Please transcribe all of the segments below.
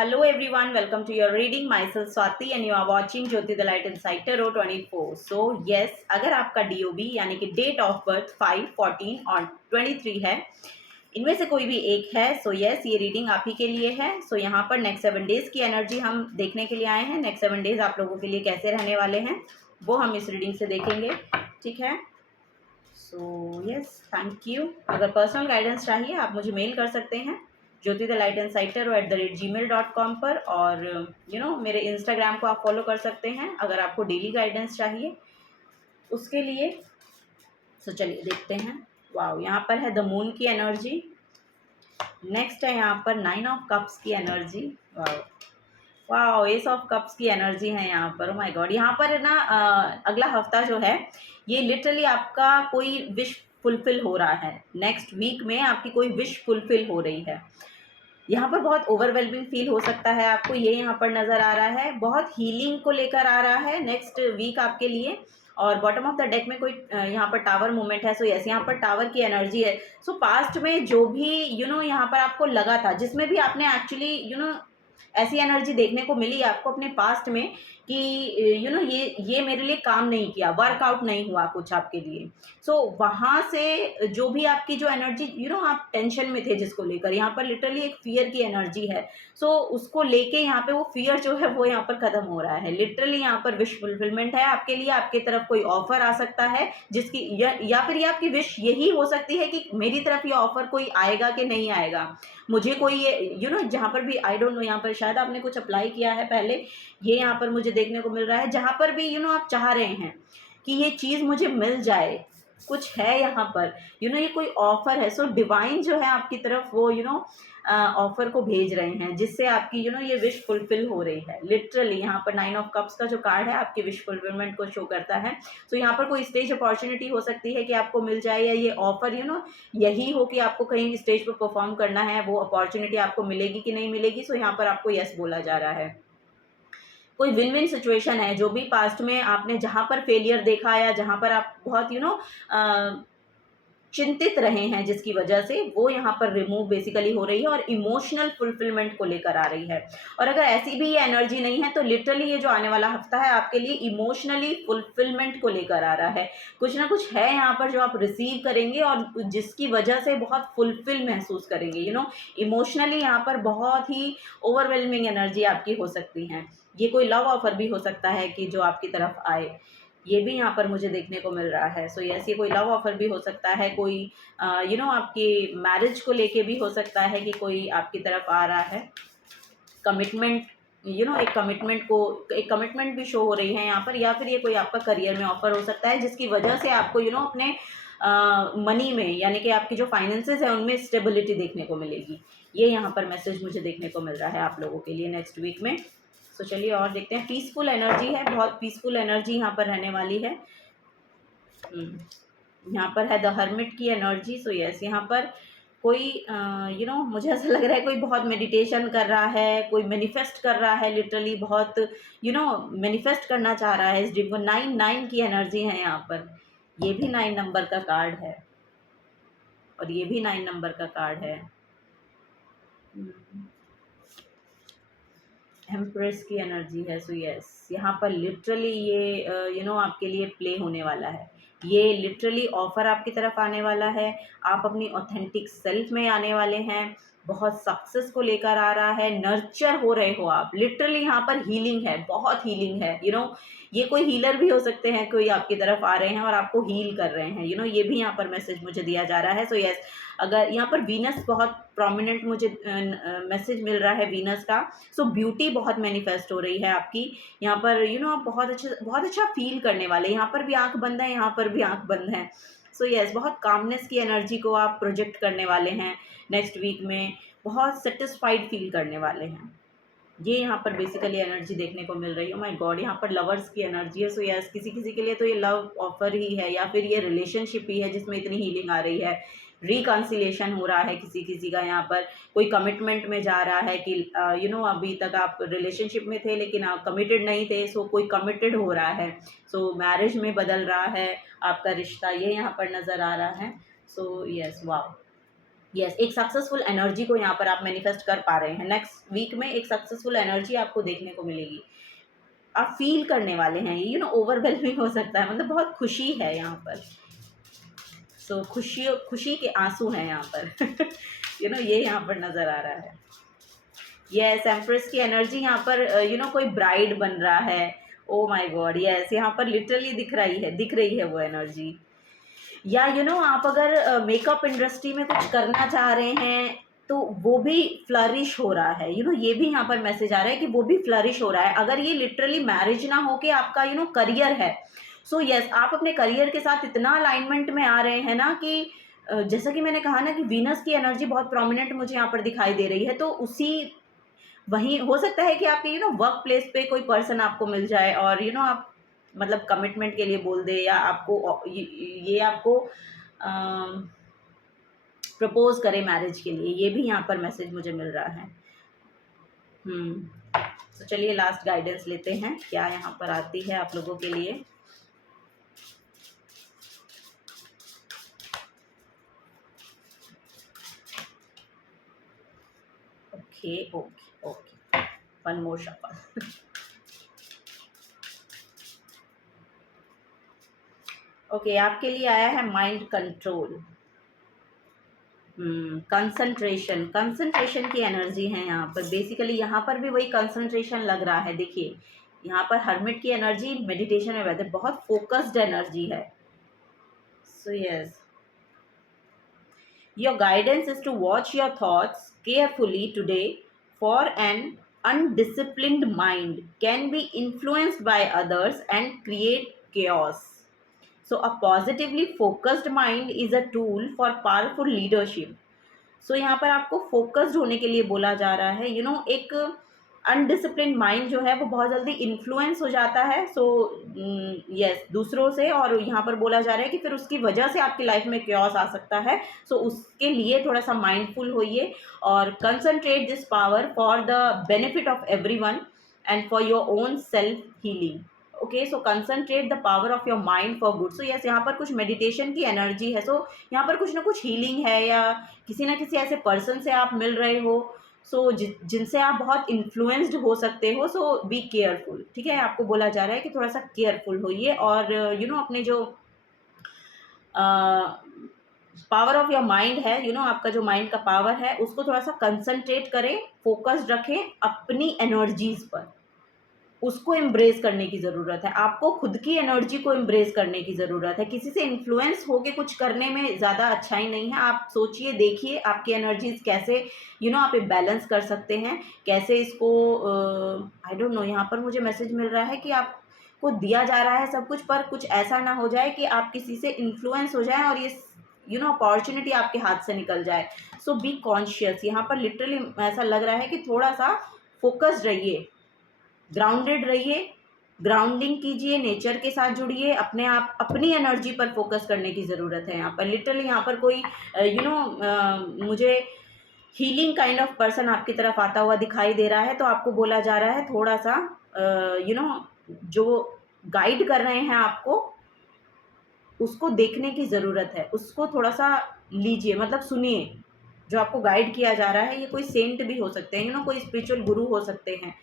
Hello everyone, welcome to your reading. Myself Swati and you are watching Jyoti the Light Inside Tarot 24. So yes, अगर आपका DOB यानी कि date of birth 5, 14 और 23 है, इनमें से कोई भी एक है, सो यस ये रीडिंग आप ही के लिए है। सो यहाँ पर नेक्स्ट 7 डेज की एनर्जी हम देखने के लिए आए हैं। नेक्स्ट 7 डेज आप लोगों के लिए कैसे रहने वाले हैं वो हम इस रीडिंग से देखेंगे, ठीक है। So yes, thank you. अगर पर्सनल गाइडेंस चाहिए आप मुझे मेल कर सकते हैं ज्योति द लाइट एंड साइटर @gmail.com पर, और मेरे इंस्टाग्राम को आप फॉलो कर सकते हैं अगर आपको डेली गाइडेंस चाहिए उसके लिए। सो चलिए देखते हैं। वाओ, यहाँ पर है द मून की एनर्जी। नेक्स्ट है यहाँ पर 9 ऑफ कप्स की energy. Wow wow, S of cups की एनर्जी है यहाँ पर। ओ माय गॉड, यहाँ पर ना अगला हफ्ता जो है ये लिटरली आपका कोई विश फुलफिल हो रहा है। नेक्स्ट वीक में आपकी कोई विश फुलफिल हो रही है। यहाँ पर बहुत ओवरवेलमिंग फील हो सकता है आपको, ये यहाँ पर नज़र आ रहा है। बहुत हीलिंग को लेकर आ रहा है नेक्स्ट वीक आपके लिए। और बॉटम ऑफ द डेक में कोई यहाँ पर टावर मूवमेंट है। सो यस, यहाँ पर टावर की एनर्जी है। सो पास्ट में जो भी यहाँ पर आपको लगा था, जिसमें भी आपने एक्चुअली ऐसी एनर्जी देखने को मिली आपको अपने पास्ट में कि ये मेरे लिए काम नहीं किया, वर्कआउट नहीं हुआ कुछ आपके लिए। सो वहाँ से जो भी आपकी जो एनर्जी आप टेंशन में थे जिसको लेकर, यहाँ पर लिटरली एक फियर की एनर्जी है। सो उसको लेके यहाँ पे वो फियर जो है वो यहाँ पर खत्म हो रहा है। लिटरली यहाँ पर विश फुलफिलमेंट है आपके लिए। आपके तरफ कोई ऑफर आ सकता है जिसकी या फिर ये आपकी विश यही हो सकती है कि मेरी तरफ ये ऑफर कोई आएगा कि नहीं आएगा, मुझे कोई ये जहाँ पर भी आई डोंट नो, यहाँ पर शायद आपने कुछ अप्लाई किया है पहले, ये यहाँ पर मुझे देखने को मिल रहा है। जहाँ पर भी आप चाह रहे हैं कि ये चीज़ मुझे मिल जाए, कुछ है यहाँ पर ये कोई ऑफर है। सो डिवाइन जो है आपकी तरफ वो ऑफर को भेज रहे हैं जिससे आपकी ये विश फुलफिल हो रही है। लिटरली यहाँ पर 9 ऑफ कप्स का जो कार्ड है आपकी विश फुलफिलमेंट को शो करता है। सो यहाँ पर कोई स्टेज अपॉर्चुनिटी हो सकती है कि आपको मिल जाए, या ये ऑफर यही हो कि आपको कहीं स्टेज पर परफॉर्म करना है, वो अपॉर्चुनिटी आपको मिलेगी कि नहीं मिलेगी। सो यहाँ पर आपको यस बोला जा रहा है। कोई विन विन सिचुएशन है। जो भी पास्ट में आपने जहाँ पर फेलियर देखा या जहाँ पर आप बहुत चिंतित रहे हैं जिसकी वजह से, वो यहाँ पर रिमूव बेसिकली हो रही है और इमोशनल फुलफिलमेंट को लेकर आ रही है। और अगर ऐसी भी ये एनर्जी नहीं है तो लिटरली ये जो आने वाला हफ्ता है आपके लिए इमोशनली फुलफिलमेंट को लेकर आ रहा है। कुछ ना कुछ है यहाँ पर जो आप रिसीव करेंगे और जिसकी वजह से बहुत फुलफिल महसूस करेंगे। इमोशनली यहाँ पर बहुत ही ओवरवेलमिंग एनर्जी आपकी हो सकती है। ये कोई लव ऑफर भी हो सकता है कि जो आपकी तरफ आए, ये भी यहाँ पर मुझे देखने को मिल रहा है। सो यस, ये कोई लव ऑफर भी हो सकता है, कोई आपकी मैरिज को लेके भी हो सकता है कि कोई आपकी तरफ आ रहा है। कमिटमेंट एक कमिटमेंट भी शो हो रही है यहाँ पर, या फिर ये कोई आपका करियर में ऑफर हो सकता है जिसकी वजह से आपको अपने मनी में यानी कि आपकी जो फाइनेंसेस है उनमें स्टेबिलिटी देखने को मिलेगी। ये यहाँ पर मैसेज मुझे देखने को मिल रहा है आप लोगों के लिए नेक्स्ट वीक में। तो चलिए और देखते हैं। पीसफुल एनर्जी है, बहुत पीसफुल एनर्जी यहाँ पर रहने वाली है। यहाँ पर है द हर्मिट की एनर्जी। सो यस, यहाँ पर कोई मुझे ऐसा लग रहा है कोई बहुत मेडिटेशन कर रहा है, कोई मैनिफेस्ट कर रहा है, लिटरली बहुत मैनिफेस्ट करना चाह रहा है इस ड्रीम को। 9 की एनर्जी है यहाँ पर। ये भी 9 नंबर का कार्ड है और ये भी 9 नंबर का कार्ड है। एम्प्रेस की एनर्जी है। सो यस, यहाँ पर लिटरली ये आपके लिए प्ले होने वाला है। ये लिटरली ऑफर आपकी तरफ आने वाला है। आप अपनी ऑथेंटिक सेल्फ में आने वाले हैं। बहुत सक्सेस को लेकर आ रहा है। नर्चर हो रहे हो आप। लिटरली यहाँ पर हीलिंग है, बहुत हीलिंग है। ये कोई हीलर भी हो सकते हैं, कोई आपकी तरफ आ रहे हैं और आपको हील कर रहे हैं। ये भी यहाँ पर मैसेज मुझे दिया जा रहा है। सो यस, अगर यहाँ पर वीनस बहुत प्रोमिनेंट मुझे मैसेज मिल रहा है वीनस का। सो ब्यूटी बहुत मैनिफेस्ट हो रही है आपकी यहाँ पर। आप बहुत अच्छा फील करने वाले। यहाँ पर भी आंख बंद है, यहाँ पर भी आंख बंद है। सो यस, बहुत कामनेस की एनर्जी को आप प्रोजेक्ट करने वाले हैं नेक्स्ट वीक में। बहुत सेटिस्फाइड फील करने वाले हैं। ये यहाँ पर बेसिकली एनर्जी देखने को मिल रही है। माय गॉड, यहाँ पर लवर्स की एनर्जी है। सो यस, किसी किसी के लिए तो ये लव ऑफर ही है या फिर ये रिलेशनशिप ही है जिसमें इतनी हीलिंग आ रही है। रिकन्सिलेशन हो रहा है किसी किसी का। यहाँ पर कोई कमिटमेंट में जा रहा है कि अभी तक आप रिलेशनशिप में थे लेकिन आप कमिटेड नहीं थे। सो कोई कमिटेड हो रहा है। सो मैरिज में बदल रहा है आपका रिश्ता, ये यहाँ पर नज़र आ रहा है। सो यस, वाह, यस, एक सक्सेसफुल एनर्जी को यहाँ पर आप मैनिफेस्ट कर पा रहे हैं। नेक्स्ट वीक में एक सक्सेसफुल एनर्जी आपको देखने को मिलेगी। आप फील करने वाले हैं, ओवरवेलमिंग हो सकता है, मतलब बहुत खुशी है यहाँ पर। सो खुशी के आंसू हैं यहाँ पर ये यहाँ पर नज़र आ रहा है। यस, एम्प्रेस की एनर्जी यहाँ पर कोई ब्राइड बन रहा है। ओ माय गॉड, यस, यहाँ पर लिटरली दिख रही है वो एनर्जी। या आप अगर मेकअप इंडस्ट्री में कुछ करना चाह रहे हैं तो वो भी फ्लरिश हो रहा है। ये भी यहाँ पर मैसेज आ रहा है कि वो भी फ्लरिश हो रहा है। अगर ये लिटरली मैरिज ना हो के आपका करियर है, सो यस, आप अपने करियर के साथ इतना अलाइनमेंट में आ रहे हैं ना कि जैसा कि मैंने कहा ना कि वीनस की एनर्जी बहुत प्रोमिनेंट मुझे यहाँ पर दिखाई दे रही है। तो उसी वहीं हो सकता है कि आपके वर्क प्लेस पे कोई पर्सन आपको मिल जाए और आप मतलब कमिटमेंट के लिए बोल दे, या आपको ये आपको प्रपोज करे मैरिज के लिए। ये भी यहाँ पर मैसेज मुझे मिल रहा है। तो चलिए लास्ट गाइडेंस लेते हैं, क्या यहाँ पर आती है आप लोगों के लिए। Okay okay okay, one more shuffle. Okay, आपके लिए आया है माइंड कंट्रोल, कंसंट्रेशन की एनर्जी है यहाँ पर। बेसिकली यहाँ पर भी वही कंसंट्रेशन लग रहा है। देखिए यहाँ पर हर्मिट की एनर्जी मेडिटेशन में बैठे, बहुत फोकस्ड एनर्जी है। So yes, your guidance is to watch your thoughts carefully today, for an undisciplined mind can be influenced by others and create chaos. So a positively focused mind is a tool for powerful leadership. सो यहाँ पर आपको focused होने के लिए बोला जा रहा है। एक अनडिसिप्लिन माइंड जो है वो बहुत जल्दी इन्फ्लुएंस हो जाता है। सो यस, दूसरों से, और यहाँ पर बोला जा रहा है कि फिर उसकी वजह से आपकी लाइफ में क्योस आ सकता है। सो उसके लिए थोड़ा सा माइंडफुल होइए और concentrate this power for the benefit of everyone and for your own self healing. Okay, so concentrate the power of your mind for good. So yes, यहाँ पर कुछ मेडिटेशन की एनर्जी है। सो यहाँ पर कुछ ना कुछ हीलिंग है, या किसी ना किसी ऐसे पर्सन से आप मिल रहे हो सो जिनसे आप बहुत इन्फ्लुएंस्ड हो सकते हो। सो बी केयरफुल, ठीक है। आपको बोला जा रहा है कि थोड़ा सा केयरफुल होइए और अपने जो पावर ऑफ योर माइंड है, आपका जो माइंड का पावर है उसको थोड़ा सा कंसंट्रेट करें, फोकस्ड रखें अपनी एनर्जीज पर। उसको एम्ब्रेस करने की ज़रूरत है। आपको खुद की एनर्जी को एम्ब्रेस करने की ज़रूरत है। किसी से इन्फ्लुएंस होके कुछ करने में ज़्यादा अच्छाई नहीं है। आप सोचिए, देखिए आपकी एनर्जीज कैसे आप बैलेंस कर सकते हैं, कैसे इसको आई डोंट नो। यहाँ पर मुझे मैसेज मिल रहा है कि आपको दिया जा रहा है सब कुछ, पर कुछ ऐसा ना हो जाए कि आप किसी से इन्फ्लुएंस हो जाए और ये अपॉर्चुनिटी आपके हाथ से निकल जाए। सो बी कॉन्शियस। यहाँ पर लिटरली ऐसा लग रहा है कि थोड़ा सा फोकस्ड रहिए, ग्राउंडेड रहिए, ग्राउंडिंग कीजिए, नेचर के साथ जुड़िए, अपने आप अपनी एनर्जी पर फोकस करने की ज़रूरत है। यहाँ पर लिटरली यहाँ पर कोई मुझे हीलिंग काइंड ऑफ पर्सन आपकी तरफ आता हुआ दिखाई दे रहा है। तो आपको बोला जा रहा है थोड़ा सा जो गाइड कर रहे हैं आपको उसको देखने की ज़रूरत है, उसको थोड़ा सा लीजिए, मतलब सुनिए जो आपको गाइड किया जा रहा है। ये कोई सेंट भी हो सकते हैं, कोई स्पिरिचुअल गुरु हो सकते हैं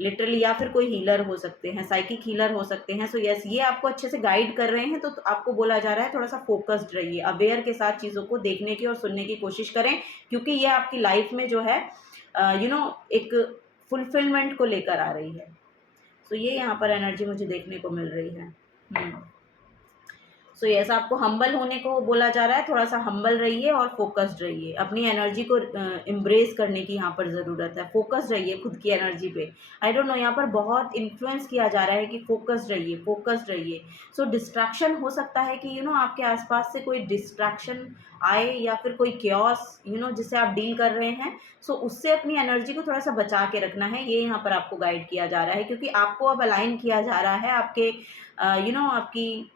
लिटरली, या फिर कोई हीलर हो सकते हैं, साइकिक हीलर हो सकते हैं। सो यस, ये आपको अच्छे से गाइड कर रहे हैं। तो आपको बोला जा रहा है थोड़ा सा फोकस्ड रहिए, अवेयर के साथ चीज़ों को देखने की और सुनने की कोशिश करें, क्योंकि ये आपकी लाइफ में जो है एक फुलफिलमेंट को लेकर आ रही है। सो ये यहाँ पर एनर्जी मुझे देखने को मिल रही है। सो यस, आपको हम्बल होने को बोला जा रहा है। थोड़ा सा हम्बल रहिए और फोकस्ड रहिए, अपनी एनर्जी को एम्ब्रेस करने की यहाँ पर ज़रूरत है। फोकस्ड रहिए खुद की एनर्जी पे। आई डोंट नो, यहाँ पर बहुत इन्फ्लुएंस किया जा रहा है कि फोकस्ड रहिए, फोकस्ड रहिए। सो डिस्ट्रैक्शन हो सकता है कि आपके आसपास से कोई डिस्ट्रैक्शन आए, या फिर कोई क्योस जिससे आप डील कर रहे हैं। सो उससे अपनी एनर्जी को थोड़ा सा बचा के रखना है। ये यहाँ पर आपको गाइड किया जा रहा है, क्योंकि आपको अब अलाइन किया जा रहा है आपके आपकी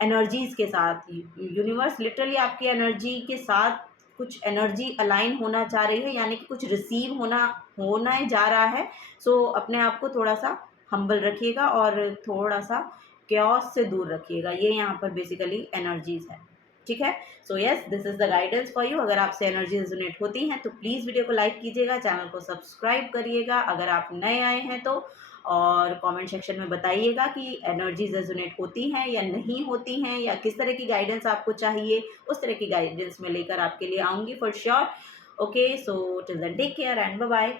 एनर्जीज़ के साथ। यूनिवर्स लिटरली आपकी एनर्जी के साथ कुछ एनर्जी अलाइन होना चाह रही है, यानी कि कुछ रिसीव होना जा रहा है। सो अपने आप को थोड़ा सा हम्बल रखिएगा और थोड़ा सा क्योस से दूर रखिएगा। ये यहाँ पर बेसिकली एनर्जीज़ है, ठीक है। So yes, this is the guidance for you. अगर आपसे एनर्जी रेजोनेट होती हैं तो प्लीज़ वीडियो को लाइक कीजिएगा, चैनल को सब्सक्राइब करिएगा अगर आप नए आए हैं तो, और कमेंट सेक्शन में बताइएगा कि एनर्जीज रेजोनेट होती हैं या नहीं होती हैं, या किस तरह की गाइडेंस आपको चाहिए, उस तरह की गाइडेंस में लेकर आपके लिए आऊँगी for sure. Okay, so till then take care and bye bye.